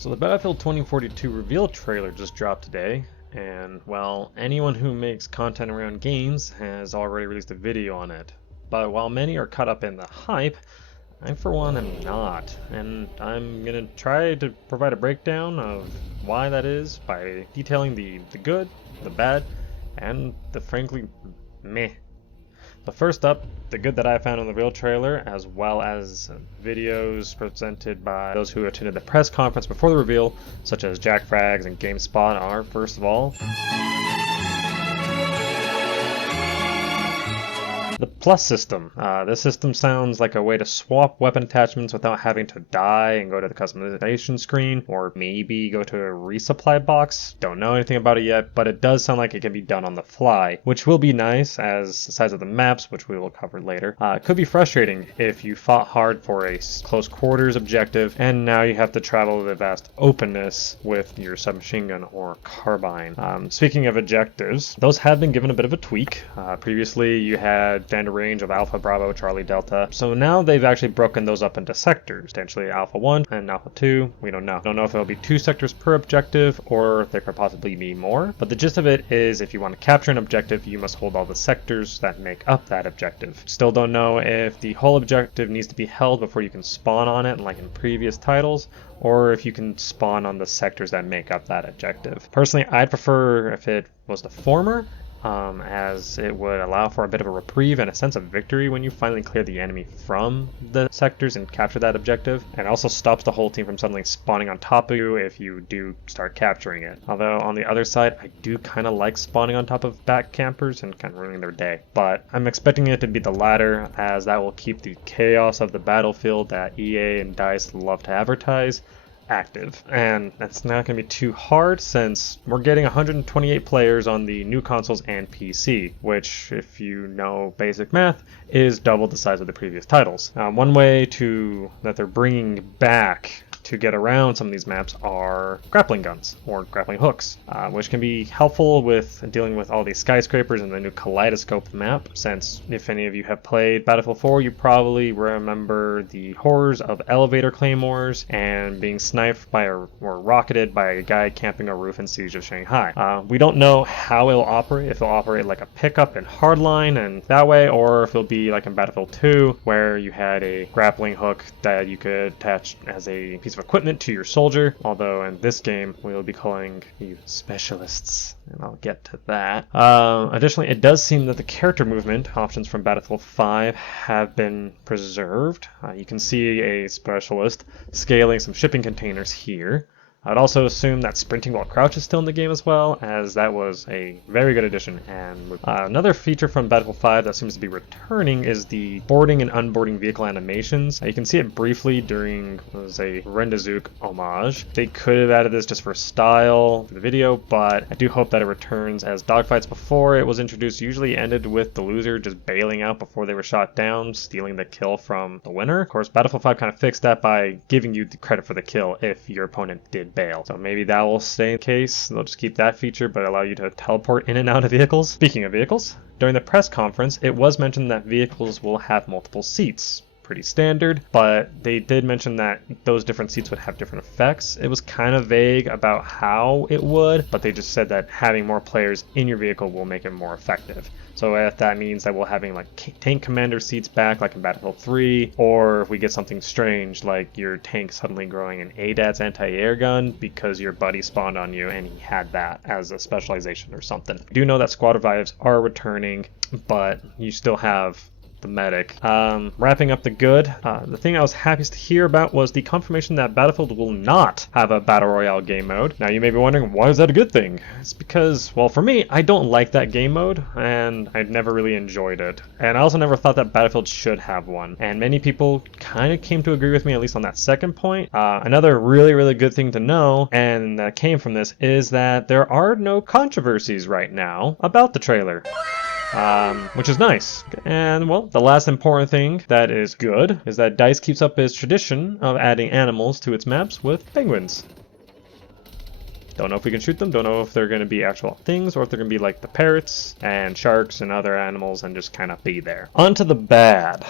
So the Battlefield 2042 reveal trailer just dropped today, and well, anyone who makes content around games has already released a video on it. But while many are caught up in the hype, I for one am not, and I'm gonna try to provide a breakdown of why that is by detailing the good, the bad, and the frankly meh. But first up, the good that I found in the real trailer, as well as videos presented by those who attended the press conference before the reveal, such as Jack Frags and GameSpot, are first of all, the Plus system. This system sounds like a way to swap weapon attachments without having to die and go to the customization screen, or maybe go to a resupply box. Don't know anything about it yet, but it does sound like it can be done on the fly, which will be nice as the size of the maps, which we will cover later. It could be frustrating if you fought hard for a close quarters objective, and now you have to travel the vast openness with your submachine gun or carbine. Speaking of objectives, those have been given a bit of a tweak. Previously, you had standard range of Alpha, Bravo, Charlie, Delta. So now they've actually broken those up into sectors, potentially Alpha 1 and Alpha 2. We don't know. Don't know if it'll be 2 sectors per objective or if there could possibly be more. But the gist of it is if you want to capture an objective, you must hold all the sectors that make up that objective. Still don't know if the whole objective needs to be held before you can spawn on it, like in previous titles, or if you can spawn on the sectors that make up that objective. Personally, I'd prefer if it was the former, as it would allow for a bit of a reprieve and a sense of victory when you finally clear the enemy from the sectors and capture that objective, and also stops the whole team from suddenly spawning on top of you if you do start capturing it. Although on the other side, I do kind of like spawning on top of back campers and kind of ruining their day, but I'm expecting it to be the latter, as that will keep the chaos of the battlefield that EA and DICE love to advertise active. And that's not going to be too hard since we're getting 128 players on the new consoles and PC, which, if you know basic math, is double the size of the previous titles. One way that they're bringing back to get around some of these maps are grappling guns or grappling hooks, which can be helpful with dealing with all these skyscrapers and the new kaleidoscope map, since if any of you have played Battlefield 4, you probably remember the horrors of elevator claymores and being sniped by or rocketed by a guy camping a roof in Siege of Shanghai. We don't know how it'll operate, if it'll operate like a pickup in Hardline and that way, or if it'll be like in Battlefield 2, where you had a grappling hook that you could attach as a piece of equipment to your soldier, although in this game we'll be calling you specialists, and I'll get to that. Additionally, it does seem that the character movement options from Battlefield 5 have been preserved. You can see a specialist scaling some shipping containers here. I'd also assume that sprinting while crouched is still in the game as well, as that was a very good addition. And another feature from Battlefield 5 that seems to be returning is the boarding and unboarding vehicle animations. You can see it briefly during a Rendazook homage. They could have added this just for style for the video, but I do hope that it returns, as dogfights before it was introduced usually ended with the loser just bailing out before they were shot down, stealing the kill from the winner. Of course, Battlefield 5 kind of fixed that by giving you the credit for the kill if your opponent did bail. So maybe that will stay in case. They'll just keep that feature but allow you to teleport in and out of vehicles. Speaking of vehicles, during the press conference, it was mentioned that vehicles will have multiple seats. Pretty standard, but they did mention that those different seats would have different effects. It was kind of vague about how it would, but they just said that having more players in your vehicle will make it more effective. So if that means that we're having like tank commander seats back like in Battlefield 3, or if we get something strange like your tank suddenly growing an ADATS anti-air gun because your buddy spawned on you and he had that as a specialization or something. I do know that squad revives are returning, but you still have the medic. Wrapping up the good, the thing I was happiest to hear about was the confirmation that Battlefield will not have a Battle Royale game mode. Now you may be wondering, why is that a good thing? It's because, well, for me, I don't like that game mode, and I never really enjoyed it. And I also never thought that Battlefield should have one. And many people kind of came to agree with me, at least on that second point. Another really, really good thing to know, and that came from this, is that there are no controversies right now about the trailer. Which is nice. And, well, the last important thing that is good is that DICE keeps up its tradition of adding animals to its maps with penguins. Don't know if we can shoot them, don't know if they're going to be actual things, or if they're going to be like the parrots and sharks and other animals and just kind of be there. On to the bad.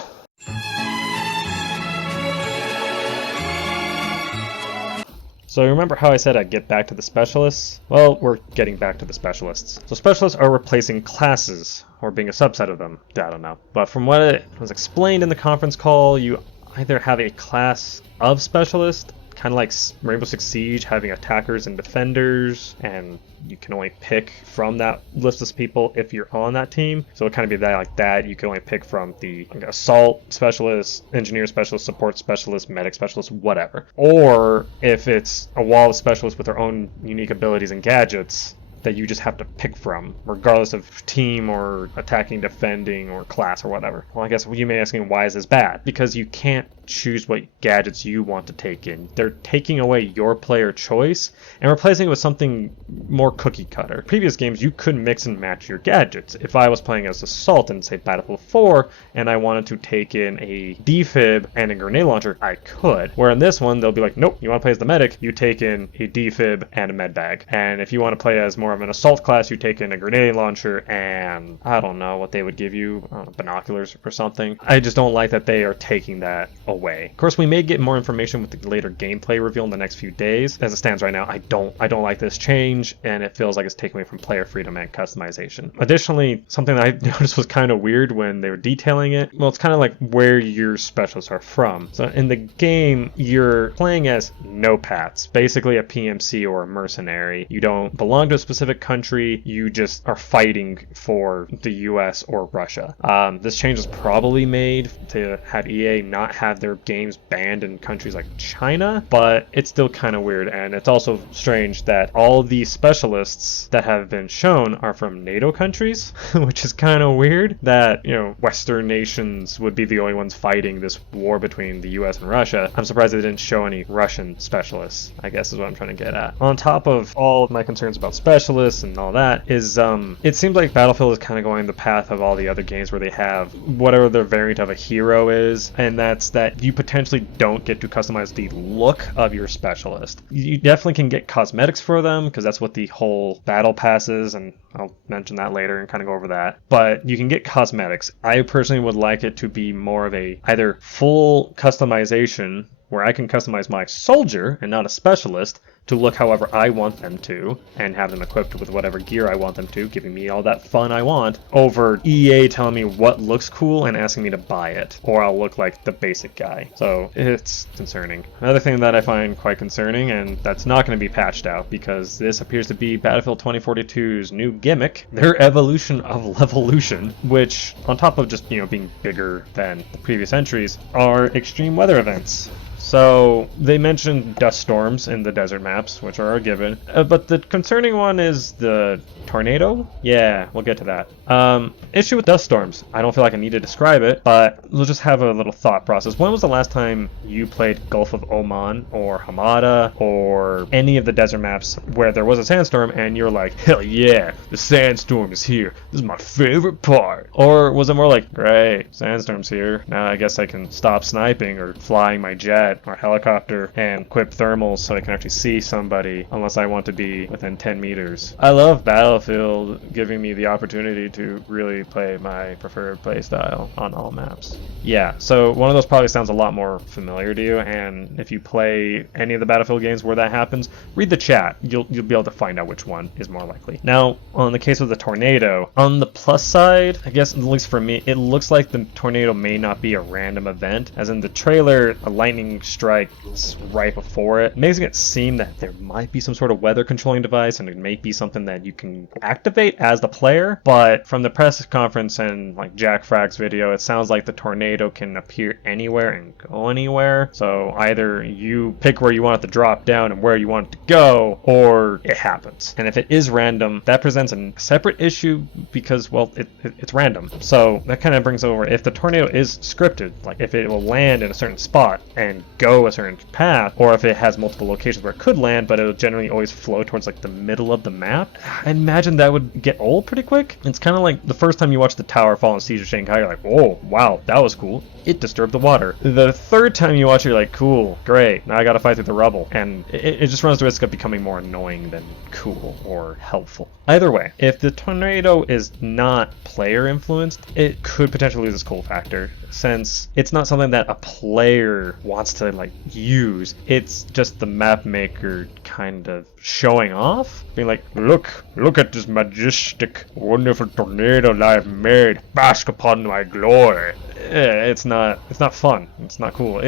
So remember how I said I'd get back to the specialists? Well, we're getting back to the specialists. So specialists are replacing classes, or being a subset of them. I don't know. But from what it was explained in the conference call, you either have a class of specialist, kind of like Rainbow Six Siege, having attackers and defenders, and you can only pick from that list of people if you're on that team. So it kind of be that like that. You can only pick from the assault specialist, engineer specialist, support specialist, medic specialist, whatever. Or if it's a wall of specialists with their own unique abilities and gadgets that you just have to pick from, regardless of team or attacking, defending, or class or whatever. Well, I guess you may be asking, why is this bad? Because you can't choose what gadgets you want to take in. They're taking away your player choice and replacing it with something more cookie cutter. Previous games, you could mix and match your gadgets. If I was playing as Assault in, say, Battlefield 4, and I wanted to take in a defib and a grenade launcher, I could. Where in this one, they'll be like, nope, you want to play as the medic, you take in a defib and a med bag. And if you want to play as more of an assault class, you take in a grenade launcher and I don't know what they would give you, binoculars or something. I just don't like that they are taking that away. Of course, we may get more information with the later gameplay reveal in the next few days. As it stands right now, I don't like this change, and it feels like it's taking away from player freedom and customization. Additionally, something that I noticed was kind of weird when they were detailing it. Well, it's kind of like where your specialists are from. So in the game, you're playing as no-pats, basically a PMC or a mercenary. You don't belong to a specific country. You just are fighting for the US or Russia. This change was probably made to have EA not have their games banned in countries like China, but it's still kind of weird. And it's also strange that all the specialists that have been shown are from NATO countries, which is kind of weird that, Western nations would be the only ones fighting this war between the US and Russia. I'm surprised they didn't show any Russian specialists, I guess is what I'm trying to get at. On top of all of my concerns about specialists and all that is, it seems like Battlefield is kind of going the path of all the other games where they have whatever their variant of a hero is, and that's that you potentially don't get to customize the look of your specialist. You definitely can get cosmetics for them, because that's what the whole battle pass is, and I'll mention that later and kind of go over that. But you can get cosmetics. I personally would like it to be more of a either full customization where I can customize my soldier and not a specialist to look however I want them to, and have them equipped with whatever gear I want them to, giving me all that fun I want, over EA telling me what looks cool and asking me to buy it, or I'll look like the basic guy. So it's concerning. Another thing that I find quite concerning, and that's not going to be patched out, because this appears to be Battlefield 2042's new gimmick, their evolution of Levolution, which, on top of just, being bigger than the previous entries, are extreme weather events. So they mentioned dust storms in the desert maps, which are a given. But the concerning one is the tornado? Yeah, we'll get to that. Issue with dust storms. I don't feel like I need to describe it, but we'll just have a little thought process. When was the last time you played Gulf of Oman or Hamada or any of the desert maps where there was a sandstorm and you're like, hell yeah, the sandstorm is here. This is my favorite part. Or was it more like, great, sandstorm's here. Now I guess I can stop sniping or flying my jet or helicopter and equip thermals so I can actually see somebody unless I want to be within 10 meters. I love Battlefield giving me the opportunity to really play my preferred playstyle on all maps. Yeah, so one of those probably sounds a lot more familiar to you, and if you play any of the Battlefield games where that happens, read the chat. You'll be able to find out which one is more likely. Now, on the case of the tornado, on the plus side, I guess at least for me, it looks like the tornado may not be a random event, as in the trailer, a lightning strike right before it, making it seem that there might be some sort of weather controlling device, and it may be something that you can activate as the player. But from the press conference and like Jack Frack's video, it sounds like the tornado can appear anywhere and go anywhere. So either you pick where you want it to drop down and where you want it to go, or it happens. And if it is random, that presents a separate issue because, well, it's random. So that kind of brings over, if the tornado is scripted, like if it will land in a certain spot and go a certain path, or if it has multiple locations where it could land, but it'll generally always flow towards like the middle of the map, I imagine that would get old pretty quick. It's kind of like the first time you watch the tower fall in Siege of Shanghai, you're like, whoa, wow, that was cool. It disturbed the water. The third time you watch it, you're like, cool, great, now I gotta fight through the rubble. And it just runs the risk of becoming more annoying than cool or helpful. Either way, if the tornado is not player influenced, it could potentially lose its cool factor, since it's not something that a player wants to necessarily like use. It's just the map maker kind of showing off, being like, look at this majestic, wonderful tornado that I've made. Bask upon my glory. It's not fun. It's not cool.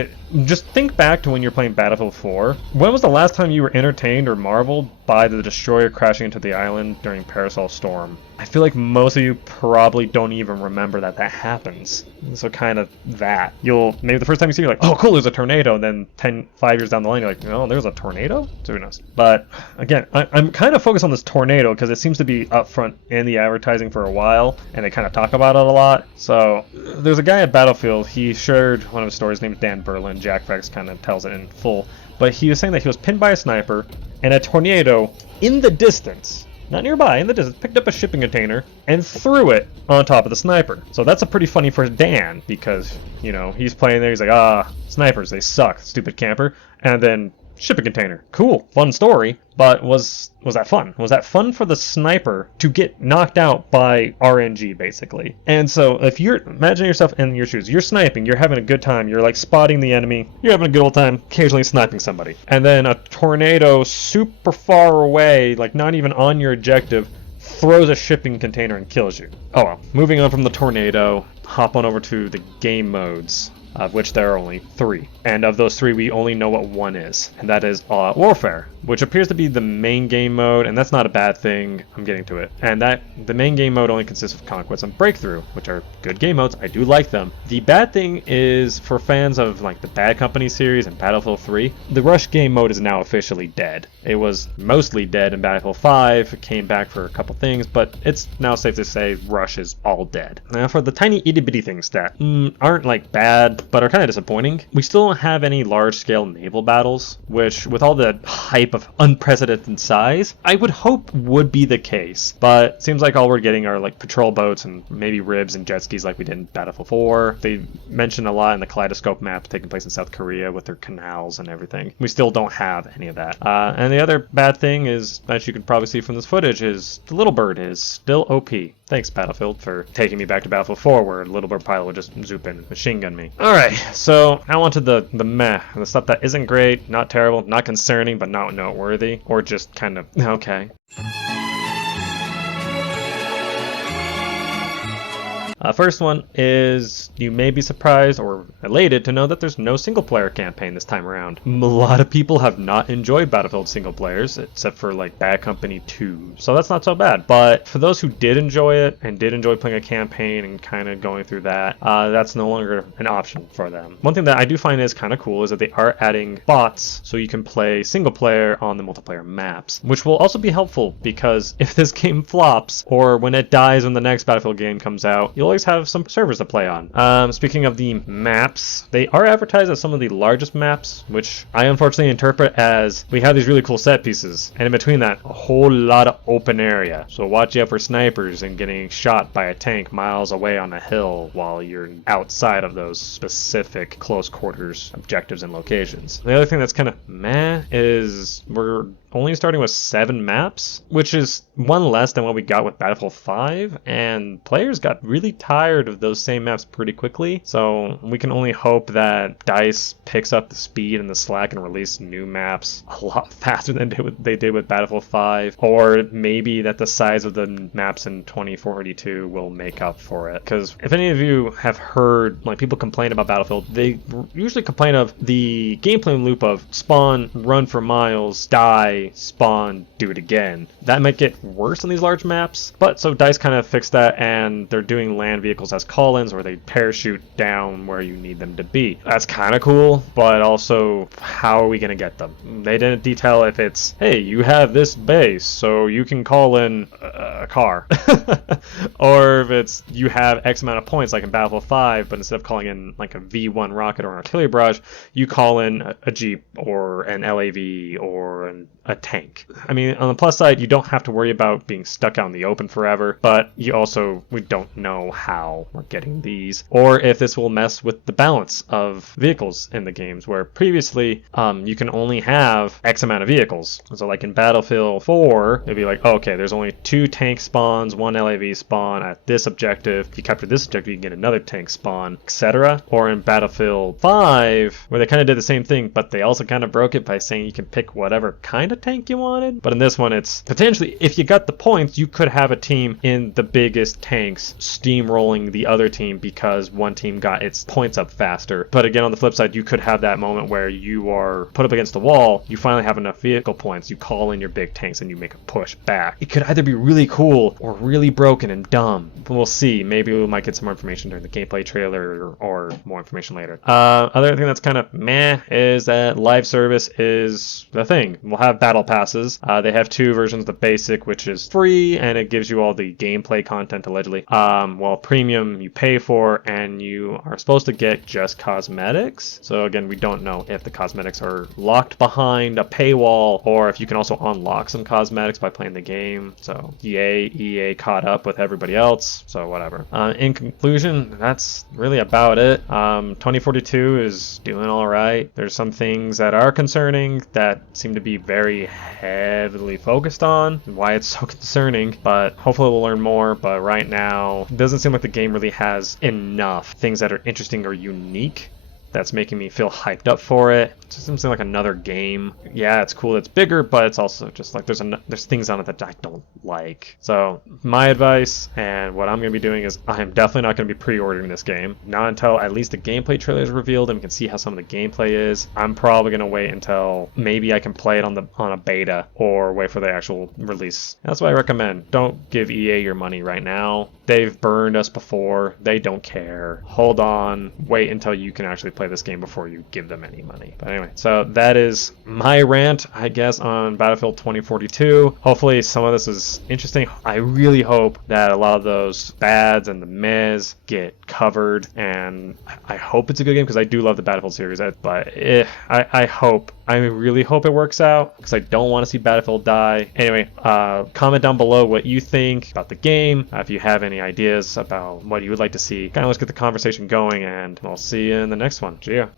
Just think back to when you're playing Battlefield 4. When was the last time you were entertained or marveled by the destroyer crashing into the island during Parasol Storm? I feel like most of you probably don't even remember that happens. So kind of that. Maybe the first time you see it, you're like, oh cool, there's a tornado, and then 5 years down the line, you're like, oh, there's a tornado? So who knows? But again, I'm kind of focused on this tornado because it seems to be up front in the advertising for a while, and they kind of talk about it a lot. So there's a guy at Battlefield, he shared one of his stories, named Dan Berlin. JackFX kind of tells it in full. But he was saying that he was pinned by a sniper, and a tornado in the distance, not nearby, in the distance, picked up a shipping container and threw it on top of the sniper. So that's a pretty funny for Dan, because, he's playing there, he's like, snipers, they suck, stupid camper. And then shipping container. Cool, fun story, but was that fun? Was that fun for the sniper to get knocked out by RNG, basically? And so if imagine yourself in your shoes, you're sniping, you're having a good time, you're like spotting the enemy, you're having a good old time, occasionally sniping somebody. And then a tornado super far away, like not even on your objective, throws a shipping container and kills you. Oh well, moving on from the tornado, hop on over to the game modes, of which there are only 3. And of those 3, we only know what one is, and that is All Out Warfare, which appears to be the main game mode, and that's not a bad thing. I'm getting to it. And the main game mode only consists of Conquest and Breakthrough, which are good game modes. I do like them. The bad thing is, for fans of like the Bad Company series and Battlefield 3, the Rush game mode is now officially dead. It was mostly dead in Battlefield 5, it came back for a couple things, but it's now safe to say Rush is all dead. Now for the tiny itty bitty things that aren't like bad, but are kind of disappointing, we still don't have any large-scale naval battles, which, with all the hype of unprecedented size, I would hope would be the case. But it seems like all we're getting are like patrol boats and maybe ribs and jet skis like we did in Battlefield 4. They mentioned a lot in the Kaleidoscope map taking place in South Korea with their canals and everything. We still don't have any of that. And the other bad thing is, as you can probably see from this footage, is the Little Bird is still OP. Thanks, Battlefield, for taking me back to Battlefield 4, where Little Bird pilot would just zoop in and machine gun me. Alright, so I wanted the meh, the stuff that isn't great, not terrible, not concerning, but not noteworthy, or just kind of okay. First one is, you may be surprised or elated to know that there's no single-player campaign this time around. A lot of people have not enjoyed Battlefield single players, except for like Bad Company 2, so that's not so bad. But for those who did enjoy it, and did enjoy playing a campaign and kind of going through that, that's no longer an option for them. One thing that I do find is kind of cool is that they are adding bots so you can play single-player on the multiplayer maps, which will also be helpful because if this game flops, or when it dies when the next Battlefield game comes out, you'll always have some servers to play on. Speaking of the maps, they are advertised as some of the largest maps, which I unfortunately interpret as we have these really cool set pieces, and in between that, a whole lot of open area. So watch out for snipers and getting shot by a tank miles away on a hill while you're outside of those specific close quarters objectives and locations. The other thing that's kind of meh is we're only starting with 7 maps, which is one less than what we got with Battlefield 5, and players got really tired of those same maps pretty quickly, so we can only hope that DICE picks up the speed and the slack and release new maps a lot faster than they did with Battlefield 5, or maybe that the size of the maps in 2042 will make up for it. Because if any of you have heard like people complain about Battlefield, they usually complain of the gameplay loop of spawn, run for miles, die, spawn, do it again. That might get worse on these large maps, but so DICE kind of fixed that, and they're doing land vehicles as call-ins where they parachute down where you need them to be. That's kind of cool, but also how are we going to get them? They didn't detail if it's, hey, you have this base so you can call in a car or if it's you have X amount of points like in Battlefield 5, but instead of calling in like a V1 rocket or an artillery barrage, you call in a Jeep or an LAV or a a tank. I mean, on the plus side, you don't have to worry about being stuck out in the open forever, but we don't know how we're getting these, or if this will mess with the balance of vehicles in the games, where previously you can only have X amount of vehicles. So like in Battlefield 4, it'd be like, oh, okay, there's only 2 tank spawns, 1 LAV spawn at this objective. If you capture this objective, you can get another tank spawn, etc. Or in Battlefield 5, where they kind of did the same thing, but they also kind of broke it by saying you can pick whatever kind of tank you wanted. But in this one, it's potentially, if you got the points, you could have a team in the biggest tanks steamrolling the other team because one team got its points up faster. But again, on the flip side, you could have that moment where you are put up against the wall, you finally have enough vehicle points, you call in your big tanks and you make a push back. It could either be really cool or really broken and dumb. But we'll see. Maybe we might get some more information during the gameplay trailer or more information later. Other thing that's kind of meh is that live service is the thing. We'll have battle passes. They have 2 versions, the basic, which is free and it gives you all the gameplay content allegedly, while premium you pay for, and you are supposed to get just cosmetics. So again, we don't know if the cosmetics are locked behind a paywall or if you can also unlock some cosmetics by playing the game. So EA caught up with everybody else, so whatever. In conclusion, that's really about it. 2042 is doing all right. There's some things that are concerning that seem to be very heavily focused on, why it's so concerning, but hopefully we'll learn more. But right now, it doesn't seem like the game really has enough things that are interesting or unique that's making me feel hyped up for it. It just seems like another game. Yeah, it's cool, it's bigger, but it's also just like there's things on it that I don't like. So my advice and what I'm going to be doing is I am definitely not going to be pre-ordering this game. Not until at least the gameplay trailer is revealed and we can see how some of the gameplay is. I'm probably going to wait until maybe I can play it on a beta or wait for the actual release. That's what I recommend. Don't give EA your money right now. They've burned us before. They don't care. Hold on. Wait until you can actually play this game before you give them any money. But anyway, so that is my rant, I guess, on Battlefield 2042. Hopefully some of this is interesting. I really hope that a lot of those bads and the mehs get covered, and I hope it's a good game because I do love the Battlefield series. But I really hope it works out because I don't want to see Battlefield die. Anyway, comment down below what you think about the game. If you have any ideas about what you would like to see, kind of let's get the conversation going, and I'll see you in the next one. See ya.